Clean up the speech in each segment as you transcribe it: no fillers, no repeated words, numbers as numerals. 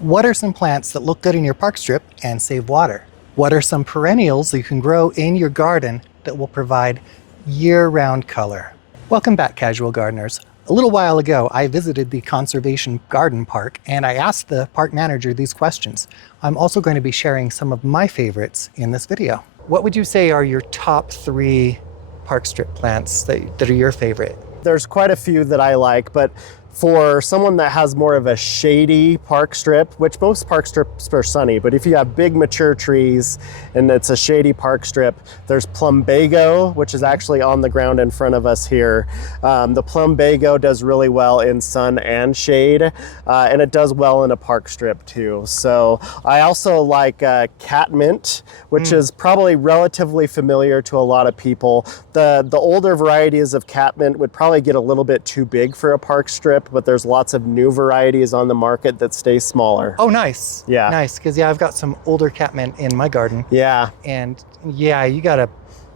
What are some plants that look good in your park strip and save water? What are some perennials that you can grow in your garden that will provide year-round color? Welcome back, casual gardeners. A little while ago, I visited the Conservation Garden Park and I asked the park manager these questions. I'm also going to be sharing some of my favorites in this video. What would you say are your top 3 park strip plants that are your favorite? There's quite a few that I like, but for someone that has more of a shady park strip, which most park strips are sunny, but if you have big mature trees and it's a shady park strip, there's plumbago, which is actually on the ground in front of us here. The plumbago does really well in sun and shade, and it does well in a park strip too. So I also like catmint, which is probably relatively familiar to a lot of people. The older varieties of catmint would probably get a little bit too big for a park strip, but there's lots of new varieties on the market that stay smaller. Oh, nice. Yeah. Nice, because I've got some older catmint in my garden. Yeah. And yeah, you gotta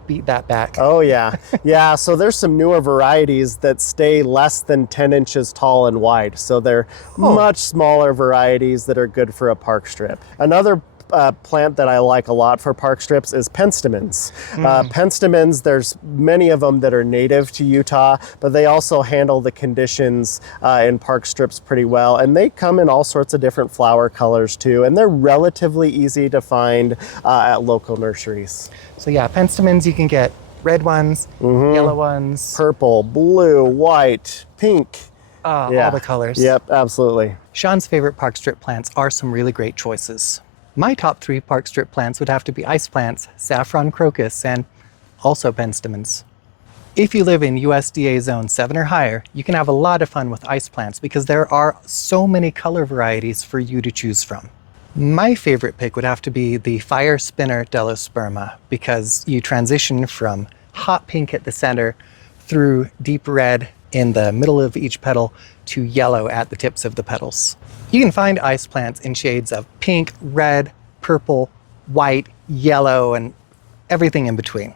beat that back. Oh yeah. Yeah, so there's some newer varieties that stay less than 10 inches tall and wide. So they're much smaller varieties that are good for a park strip. Another plant that I like a lot for park strips is penstemons. Penstemons, there's many of them that are native to Utah, but they also handle the conditions in park strips pretty well. And they come in all sorts of different flower colors too. And they're relatively easy to find at local nurseries. So yeah, penstemons, you can get red ones, yellow ones. Purple, blue, white, pink. All the colors. Yep, absolutely. Shaun's favorite park strip plants are some really great choices. My top 3 park strip plants would have to be ice plants, saffron crocus, and also penstemons. If you live in USDA zone 7 or higher, you can have a lot of fun with ice plants because there are so many color varieties for you to choose from. My favorite pick would have to be the fire spinner delosperma because you transition from hot pink at the center through deep red in the middle of each petal to yellow at the tips of the petals. You can find ice plants in shades of pink, red, purple, white, yellow, and everything in between.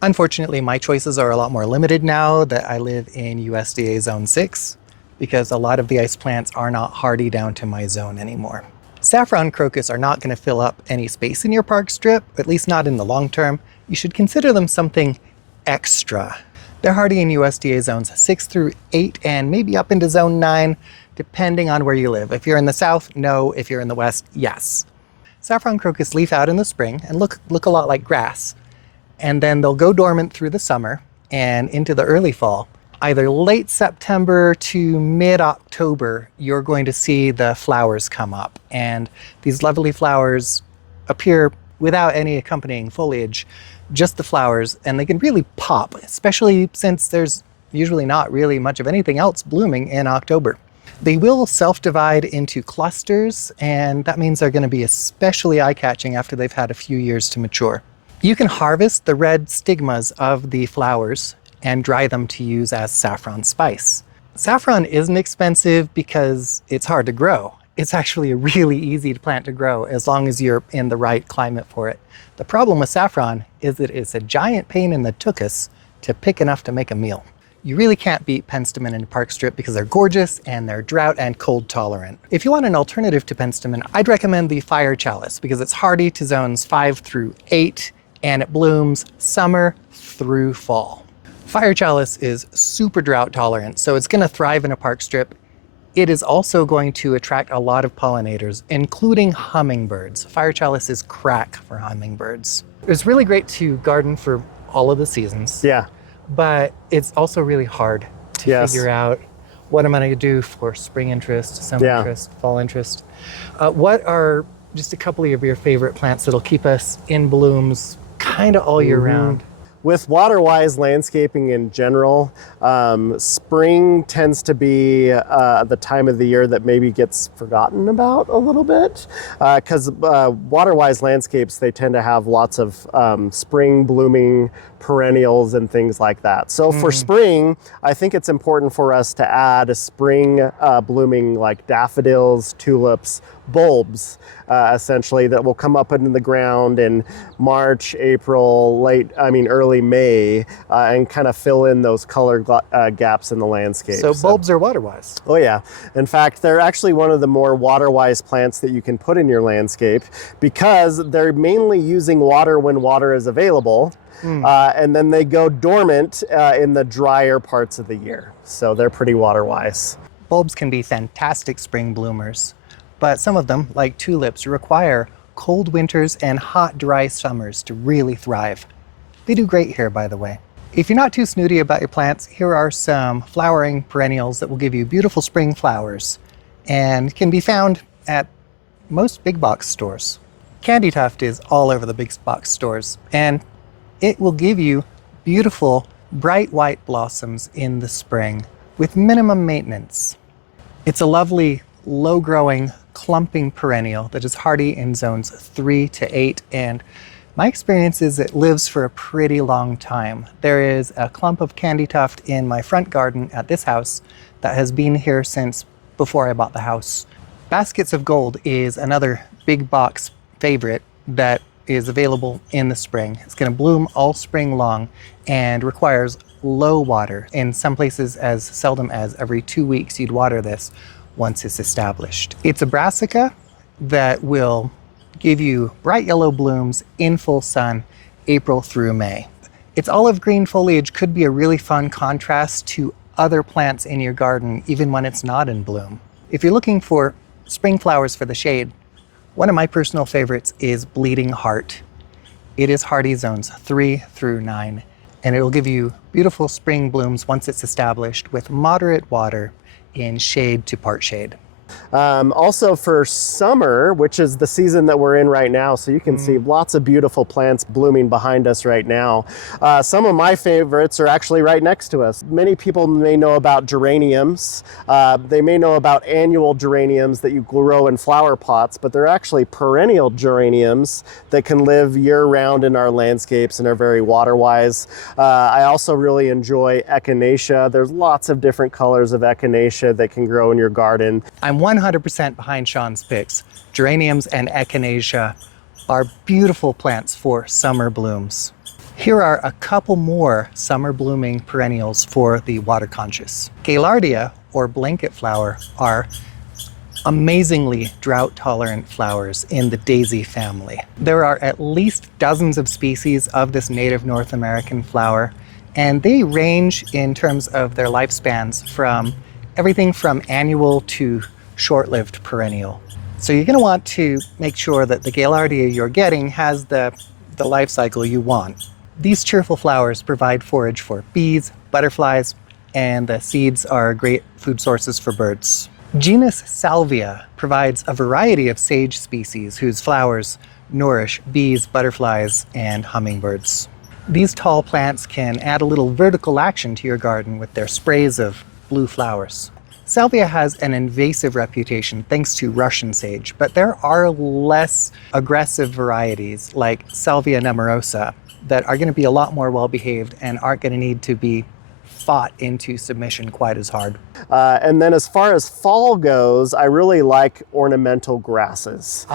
Unfortunately, my choices are a lot more limited now that I live in USDA Zone 6 because a lot of the ice plants are not hardy down to my zone anymore. Saffron crocus are not going to fill up any space in your park strip, at least not in the long term. You should consider them something extra. They're hardy in USDA zones 6 through 8 and maybe up into zone 9, depending on where you live. If you're in the south, no. If you're in the west, yes. Saffron crocus leaf out in the spring and look a lot like grass. And then they'll go dormant through the summer and into the early fall. Either late September to mid-October, you're going to see the flowers come up. And these lovely flowers appear without any accompanying foliage, just the flowers, and they can really pop, especially since there's usually not really much of anything else blooming in October. They will self-divide into clusters, and that means they're going to be especially eye-catching after they've had a few years to mature. You can harvest the red stigmas of the flowers and dry them to use as saffron spice. Saffron isn't expensive because it's hard to grow. It's actually really easy to plant to grow as long as you're in the right climate for it. The problem with saffron is that it's a giant pain in the tuchus to pick enough to make a meal. You really can't beat penstemon in a park strip because they're gorgeous and they're drought and cold tolerant. If you want an alternative to penstemon, I'd recommend the fire chalice because it's hardy to zones 5 through 8 and it blooms summer through fall. Fire chalice is super drought tolerant, so it's going to thrive in a park strip. It is also going to attract a lot of pollinators, including hummingbirds. Fire chalice is crack for hummingbirds. It's really great to garden for all of the seasons. Yeah. But it's also really hard to figure out what am I going to do for spring interest, summer interest, fall interest. What are just a couple of your favorite plants that'll keep us in blooms kind of all year round? With water-wise landscaping in general, spring tends to be the time of the year that maybe gets forgotten about a little bit because water-wise landscapes, they tend to have lots of spring blooming perennials and things like that. So for spring, I think it's important for us to add a spring blooming like daffodils, tulips, bulbs, essentially, that will come up into the ground in March, April, early May, and kind of fill in those color gaps in the landscape. So bulbs are water-wise. Oh yeah. In fact, they're actually one of the more water-wise plants that you can put in your landscape because they're mainly using water when water is available. And then they go dormant in the drier parts of the year. So they're pretty water-wise. Bulbs can be fantastic spring bloomers, but some of them, like tulips, require cold winters and hot, dry summers to really thrive. They do great here, by the way. If you're not too snooty about your plants, here are some flowering perennials that will give you beautiful spring flowers and can be found at most big box stores. Candy tuft is all over the big box stores, and it will give you beautiful, bright white blossoms in the spring with minimum maintenance. It's a lovely, low-growing, clumping perennial that is hardy in zones 3 to 8, and my experience is it lives for a pretty long time. There is a clump of candy tuft in my front garden at this house that has been here since before I bought the house. Baskets of Gold is another big box favorite that is available in the spring. It's going to bloom all spring long and requires low water. In some places as seldom as every 2 weeks you'd water this once it's established. It's a brassica that will give you bright yellow blooms in full sun April through May. Its olive green foliage could be a really fun contrast to other plants in your garden even when it's not in bloom. If you're looking for spring flowers for the shade, one of my personal favorites is Bleeding Heart. It is hardy zones 3 through 9, and it will give you beautiful spring blooms once it's established with moderate water in shade to part shade. Also for summer, which is the season that we're in right now, so you can see lots of beautiful plants blooming behind us right now. Some of my favorites are actually right next to us. Many people may know about geraniums. They may know about annual geraniums that you grow in flower pots, but they're actually perennial geraniums that can live year-round in our landscapes and are very water-wise. I also really enjoy echinacea. There's lots of different colors of echinacea that can grow in your garden. I'm 100% behind Shaun's picks. Geraniums and echinacea are beautiful plants for summer blooms. Here are a couple more summer blooming perennials for the water conscious. Gaillardia, or blanket flower, are amazingly drought tolerant flowers in the daisy family. There are at least dozens of species of this native North American flower, and they range in terms of their lifespans from everything from annual to short-lived perennial. So you're going to want to make sure that the Gaillardia you're getting has the life cycle you want. These cheerful flowers provide forage for bees, butterflies, and the seeds are great food sources for birds. Genus Salvia provides a variety of sage species whose flowers nourish bees, butterflies, and hummingbirds. These tall plants can add a little vertical action to your garden with their sprays of blue flowers. Salvia has an invasive reputation thanks to Russian sage, but there are less aggressive varieties like Salvia nemorosa that are going to be a lot more well-behaved and aren't going to need to be fought into submission quite as hard. And then as far as fall goes, I really like ornamental grasses.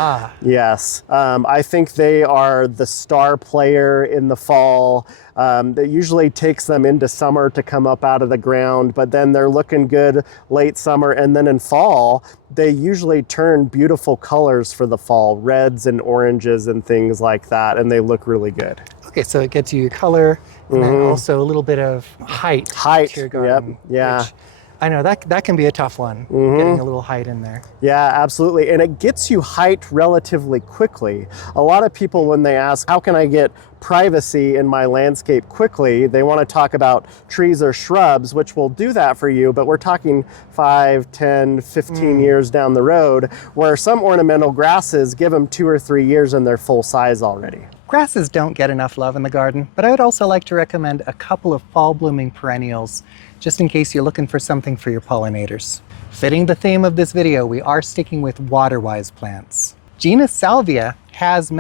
Yes, I think they are the star player in the fall. That usually takes them into summer to come up out of the ground, but then they're looking good late summer, and then in fall, they usually turn beautiful colors for the fall, reds and oranges and things like that, and they look really good. Okay, so it gets you your color and then also a little bit of height to your garden. Yep, yeah. Which I know that can be a tough one, getting a little height in there. Yeah, absolutely. And it gets you height relatively quickly. A lot of people, when they ask, how can I get privacy in my landscape quickly, they want to talk about trees or shrubs, which will do that for you, but we're talking 5, 10, 15 years down the road, where some ornamental grasses, give them 2 or 3 years and they're full size already. Grasses don't get enough love in the garden, but I would also like to recommend a couple of fall blooming perennials, just in case you're looking for something for your pollinators. Fitting the theme of this video, we are sticking with water-wise plants. Genus Salvia has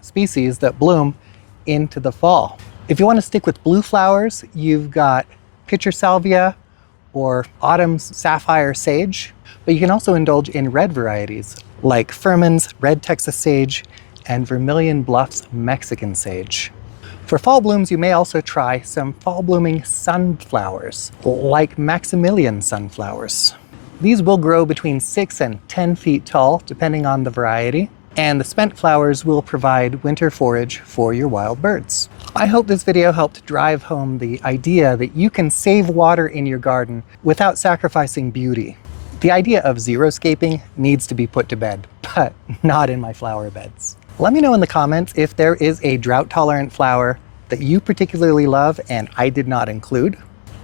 species that bloom into the fall. If you want to stick with blue flowers, you've got pitcher salvia or autumn's sapphire sage, but you can also indulge in red varieties like Furman's red Texas sage and Vermilion Bluff's Mexican sage. For fall blooms, you may also try some fall blooming sunflowers like Maximilian sunflowers. These will grow between 6 and 10 feet tall depending on the variety, and the spent flowers will provide winter forage for your wild birds. I hope this video helped drive home the idea that you can save water in your garden without sacrificing beauty. The idea of xeriscaping needs to be put to bed, but not in my flower beds. Let me know in the comments if there is a drought-tolerant flower that you particularly love and I did not include.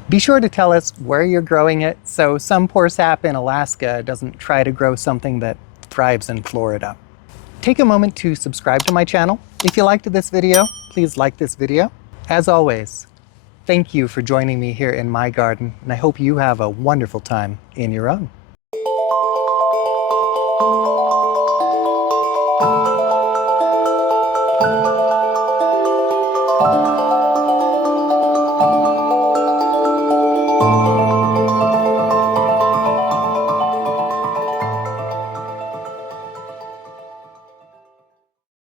Be sure to tell us where you're growing it so some poor sap in Alaska doesn't try to grow something that thrives in Florida. Take a moment to subscribe to my channel. If you liked this video, please like this video. As always, thank you for joining me here in my garden, and I hope you have a wonderful time in your own.